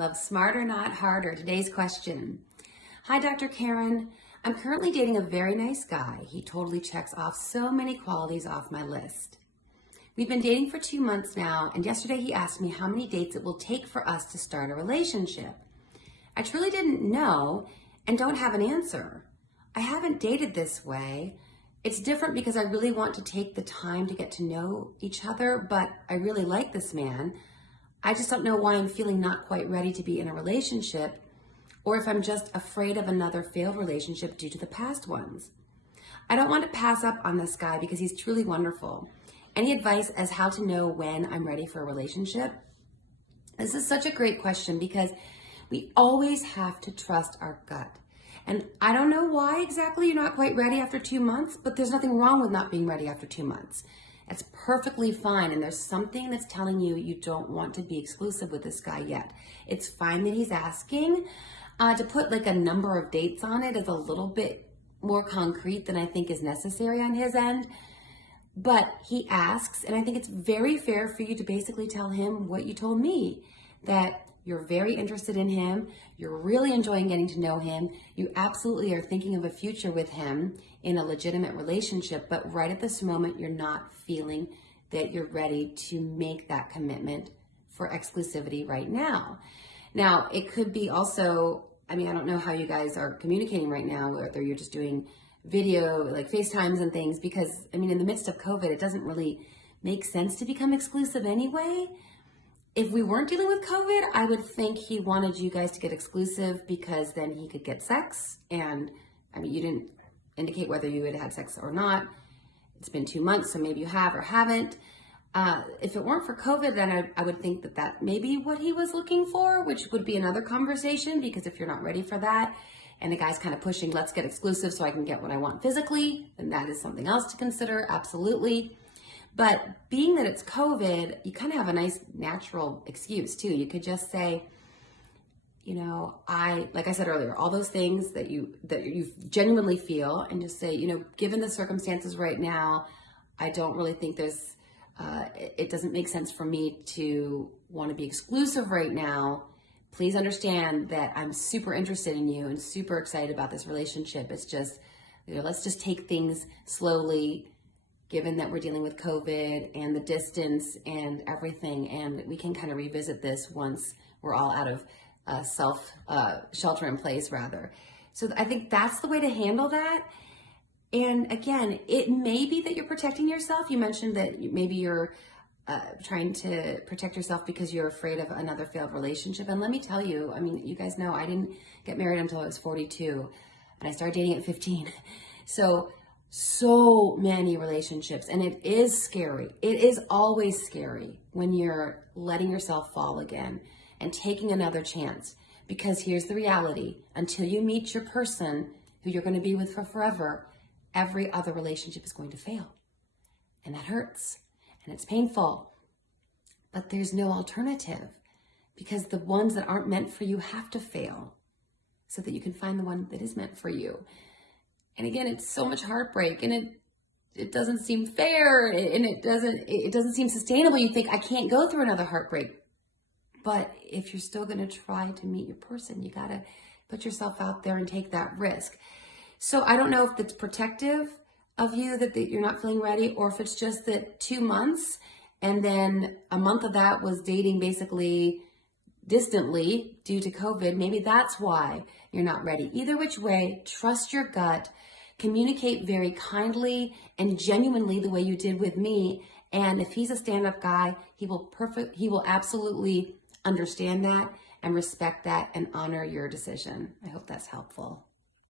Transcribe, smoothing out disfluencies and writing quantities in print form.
Love smarter, not harder. Today's question. Hi, Dr. Karen. I'm currently dating a very nice guy. He totally checks off so many qualities off my list. We've been dating for 2 months now, and yesterday he asked me how many dates it will take for us to start a relationship. I truly didn't know and don't have an answer. I haven't dated this way. It's different because I really want to take the time to get to know each other, but I really like this man. I just don't know why I'm feeling not quite ready to be in a relationship, or if I'm just afraid of another failed relationship due to the past ones. I don't want to pass up on this guy because he's truly wonderful. Any advice as how to know when I'm ready for a relationship? This is such a great question because we always have to trust our gut. And I don't know why exactly you're not quite ready after 2 months, but there's nothing wrong with not being ready after 2 months. It's perfectly fine, and there's something that's telling you you don't want to be exclusive with this guy yet. It's fine that he's asking. To put like a number of dates on it is a little bit more concrete than I think is necessary on his end. But he asks, and I think it's very fair for you to basically tell him what you told me, that you're very interested in him, you're really enjoying getting to know him, you absolutely are thinking of a future with him in a legitimate relationship, but right at this moment, you're not feeling that you're ready to make that commitment for exclusivity right now. Now, it could be also, I don't know how you guys are communicating right now, whether you're just doing video, like FaceTimes and things, because, in the midst of COVID, it doesn't really make sense to become exclusive anyway. If we weren't dealing with COVID, I would think he wanted you guys to get exclusive because then he could get sex. And you didn't indicate whether you had had sex or not. It's been 2 months, so maybe you have or haven't. If it weren't for COVID, then I would think that may be what he was looking for, which would be another conversation, because if you're not ready for that and the guy's kind of pushing, let's get exclusive so I can get what I want physically, then that is something else to consider, absolutely. But being that it's COVID, you kind of have a nice natural excuse too. You could just say, like I said earlier, all those things that you genuinely feel, and just say, given the circumstances right now, I don't really think it doesn't make sense for me to want to be exclusive right now. Please understand that I'm super interested in you and super excited about this relationship. It's just, let's just take things slowly, given that we're dealing with COVID and the distance and everything, and we can kind of revisit this once we're all out of shelter in place rather. So I think that's the way to handle that. And again, it may be that you're protecting yourself. You mentioned that maybe you're trying to protect yourself because you're afraid of another failed relationship. And let me tell you, you guys know I didn't get married until I was 42 and I started dating at 15. So many relationships, and it is scary. It is always scary when you're letting yourself fall again and taking another chance, because here's the reality. Until you meet your person who you're going to be with for forever, every other relationship is going to fail. And that hurts and it's painful, but there's no alternative, because the ones that aren't meant for you have to fail so that you can find the one that is meant for you. And again, it's so much heartbreak, and it doesn't seem fair, and it doesn't seem sustainable. You think, I can't go through another heartbreak. But if you're still going to try to meet your person, you got to put yourself out there and take that risk. So I don't know if it's protective of you that you're not feeling ready, or if it's just that 2 months and then a month of that was dating basically distantly due to COVID. Maybe that's why you're not ready. Either which way, trust your gut, communicate very kindly and genuinely the way you did with me. And if he's a stand-up guy, he will absolutely understand that and respect that and honor your decision. I hope that's helpful.